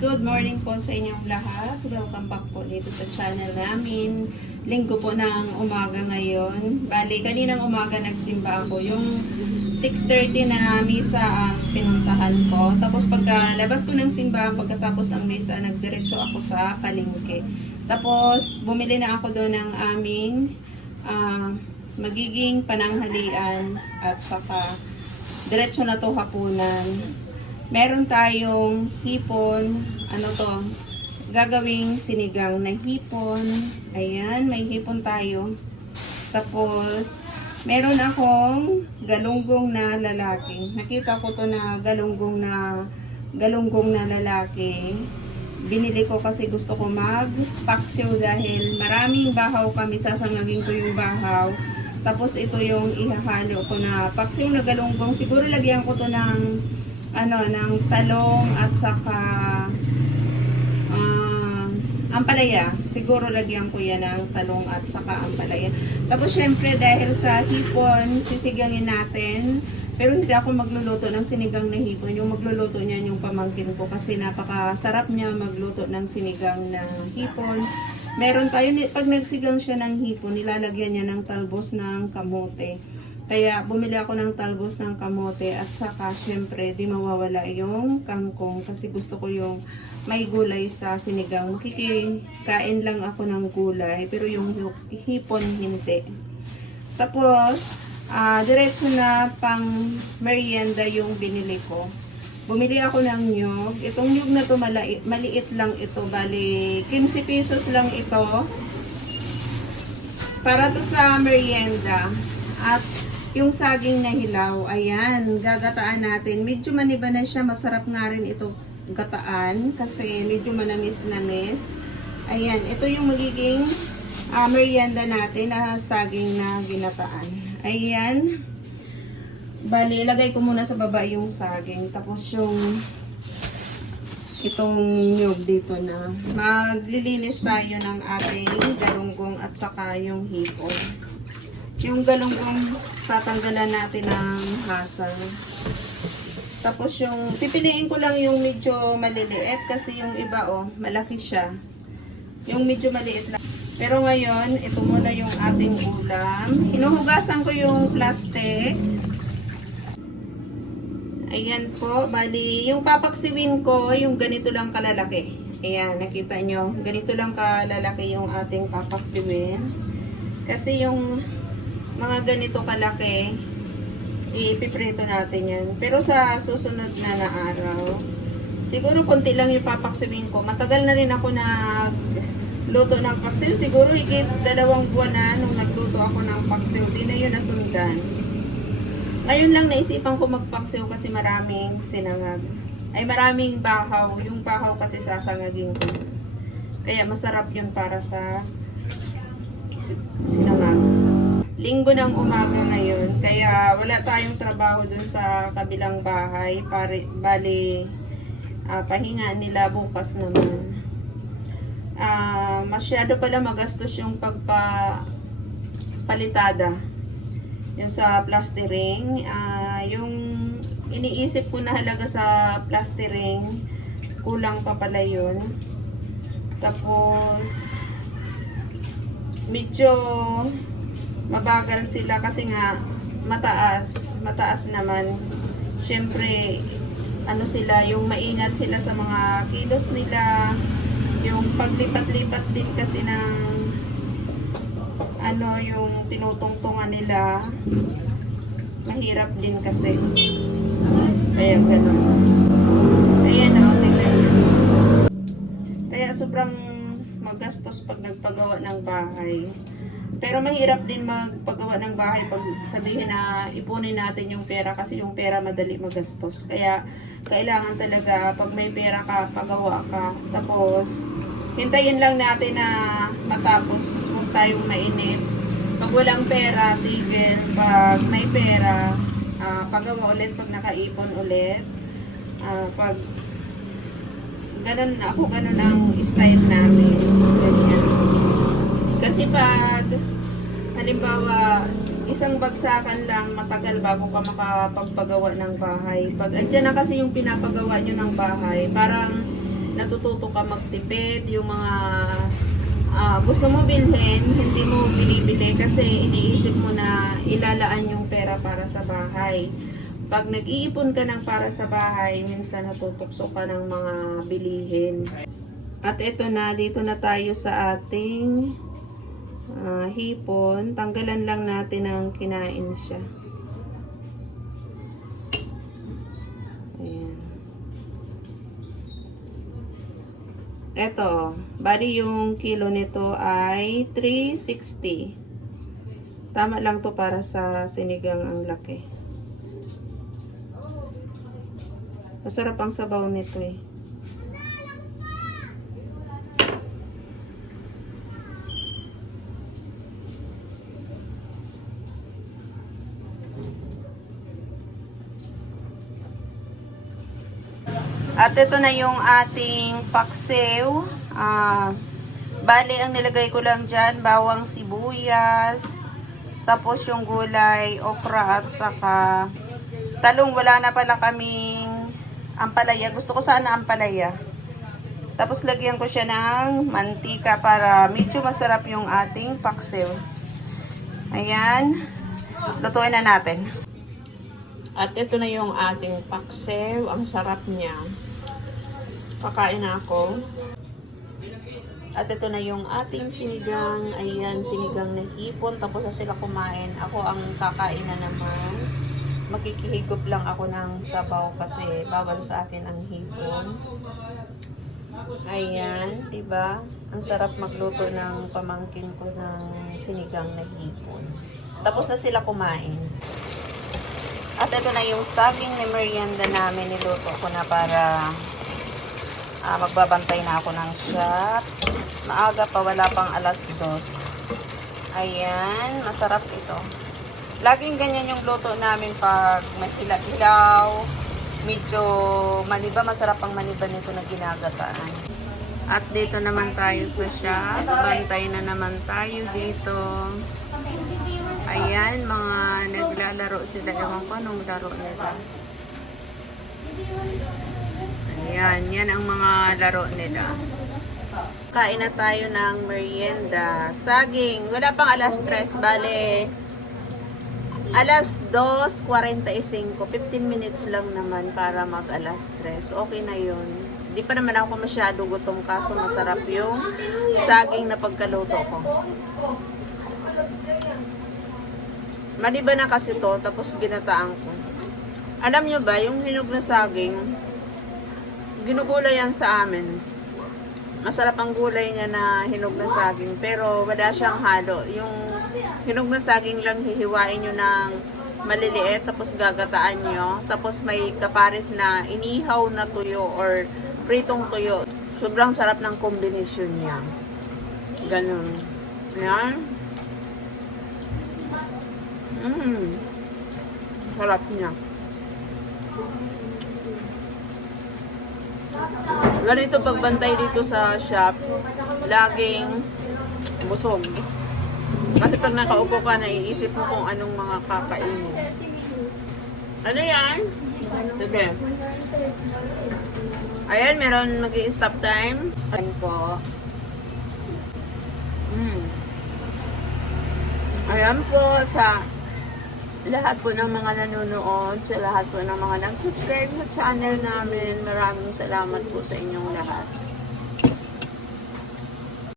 Good morning po sa inyong lahat. Welcome back po dito sa channel namin. Linggo po ng umaga ngayon. Bali, kaninang umaga nagsimba ako. Yung 6.30 na misa ang pinuntahan ko. Tapos pagkalabas ko ng simbahan, pagkatapos ng misa, nagdiretso ako sa palengke. Tapos, bumili na ako doon ng aming ah, magiging pananghalian at saka diretso na to hapunan. Meron tayong hipon, ano to, gagawing sinigang na hipon. Ayan, may hipon tayo. Tapos, meron akong galunggong na lalaki. Nakita ko to na galunggong na galunggong na lalaki. Binili ko kasi gusto ko mag-paksiw dahil maraming bahaw kami. Sasangagin ko yung bahaw. Tapos ito yung ihahalo ko na paksiw na galunggong. Siguro lagyan ko to ng ano, ng talong at saka ah, ampalaya. Siguro lagyan ko yan ng talong at saka ampalaya. Tapos syempre dahil sa hipon, sisigangin natin. Pero hindi ako magluluto ng sinigang na hipon. Yung magluluto niyan yung pamangkin ko kasi napakasarap niya magluto ng sinigang na hipon. Meron tayo, pag nagsigang siya ng hipon, nilalagyan niya ng talbos ng kamote. Kaya bumili ako ng talbos ng kamote at saka syempre di mawawala yung kangkong kasi gusto ko yung may gulay sa sinigang. Makikikain lang ako ng gulay pero yung hipon hindi. Tapos, ah diretso na pang merienda yung binili ko. Bumili ako ng nyug. Itong nyug na to malait, maliit lang ito. Bali, 15 pesos lang ito. Para to sa merienda. At yung saging na hilaw, ayan, gagataan natin. Medyo maniba na siya. Masarap nga rin ito gataan kasi medyo manamis-namis. Ayan, ito yung magiging ah, merienda natin na saging na ginataan. Ayan. Bali, ilagay ko muna sa baba yung saging. Tapos yung itong nyug dito na. Maglilinis tayo ng ating galunggong at saka yung hipon. Yung galunggong tatanggalan natin ng hasang. Tapos yung, pipiliin ko lang yung medyo maliliit kasi yung iba oh, malaki siya. Yung medyo maliit lang. Pero ngayon, ito muna yung ating ulam. Hinuhugasan ko yung plastic. Ayan po, bali, yung papaksiwin ko, yung ganito lang kalalaki. Ayan, nakita nyo, ganito lang kalalaki yung ating papaksiwin. Kasi yung mga ganito kalaki, ipiprito natin yan. Pero sa susunod na na araw, siguro konti lang yung papaksiwin ko. Matagal na rin ako nag luto ng paksiw. Siguro higit dalawang buwan na nung nagluto ako ng paksiw. Di na yun nasundan. Ngayon lang naisipan ko magpaksiw kasi maraming sinangag. Ay maraming bahaw. Yung bahaw kasi sasangagin ko. Kaya masarap yun para sa si- sinangag. Linggo ng umaga ngayon. Kaya wala tayong trabaho dun sa kabilang bahay. Pare, bali, ah, pahinga nila bukas naman. Ah, masyado pala magastos yung pagpa palitada yung sa plastering ah yung iniisip ko na halaga sa plastering kulang pa pala yun tapos medyo mabagal sila kasi nga mataas mataas naman. Syempre ano sila yung maingat sila sa mga kilos nila. Yung paglipat-lipat din kasi ng ano yung tinutungtungan nila. Mahirap din kasi. Kaya ganun. Ayan o tingnan nyo. Kaya sobrang magastos pag nagpagawa ng bahay pero mahirap din magpagawa ng bahay pag sabihin na ipunin natin yung pera kasi yung pera madali magastos. Kaya kailangan talaga pag may pera ka, pagawa ka. Tapos hintayin lang natin na matapos. Huwag tayong mainip. Pag walang pera, tigil. Pag may pera, ah, pagawa ulit pag nakaipon ulit. Ah, pag ganun ako, ganun ang style namin. Ganyan. Kasi pag, halimbawa, isang bagsakan lang, matagal bago ka makapagpagawa ng bahay. Pag andyan na kasi yung pinapagawa nyo ng bahay, parang natututo ka magtipid, yung mga ah, gusto mo bilhin, hindi mo binibili kasi iniisip mo na ilalaan yung pera para sa bahay. Pag nag-iipon ka ng para sa bahay, minsan natutokso ka ng mga bilihin. At ito na, dito na tayo sa ating ah, hipon. Tanggalan lang natin ang kinain siya. Ayan. Ito, bali yung kilo nito ay 360. Tama lang to para sa sinigang ang laki. Masarap ang sabaw nito eh. At ito na yung ating paksiw. Ah, bali, ang nilagay ko lang dyan, bawang sibuyas, tapos yung gulay, okra at saka talong. Wala na pala kaming ampalaya. Gusto ko sana ampalaya. Tapos lagyan ko siya ng mantika para medyo masarap yung ating paksiw. Ayan. Lutuin na natin. At ito na yung ating paksiw. Ang sarap niya. Pakain na ako. At ito na yung ating sinigang. Ayan, sinigang na hipon. Tapos na sila kumain. Ako ang kakain na naman. Makikihigop lang ako ng sabaw kasi bawal sa akin ang hipon. Ayan, 'di ba? Ang sarap magluto ng pamangkin ko ng sinigang na hipon. Tapos na sila kumain. At ito na yung saging na merienda namin. Niluto ko na para ah, magbabantay na ako ng shop. Maaga pa, wala pang alas dos. Ayan, masarap ito. Laging ganyan yung luto namin pag may hilaw medyo maniba, masarap ang maniba nito na ginagataan. At dito naman tayo sa shop. Bantay na naman tayo dito. Ayan, mga naglalaro sila. Ewan ko anong laro nila. Ayan, yan ang mga laro nila. Kain na tayo ng merienda. Saging. Wala pang alas 3. Bale, alas 2.45. 15 minutes lang naman para mag alas 3. Okay na yun. Di pa naman ako masyado gutom kaso masarap yung saging na pagkaluto ko. Maliba na kasi to, tapos ginataan ko. Alam nyo ba, yung hinog na saging, ginugulay yan sa amin. Masarap ang gulay niya na hinog na saging, pero wala siyang halo. Yung hinog na saging lang hihiwain nyo ng maliliit, tapos gagataan nyo. Tapos may kapares na inihaw na tuyo or pritong tuyo. Sobrang sarap ng kombinasyon niya. Ganun. Ayan. Mmm. Sarap niya. Ganito pagbantay dito sa shop, laging busog. Kasi pag nakaupo ka, naiisip mo kung anong mga kakainin. Ano yan? Sige. Ayan, meron mag stop time. Ayan po. Mm. Ayan po sa lahat po ng mga nanonood, sa lahat po ng mga nag-subscribe sa channel namin. Maraming salamat po sa inyong lahat.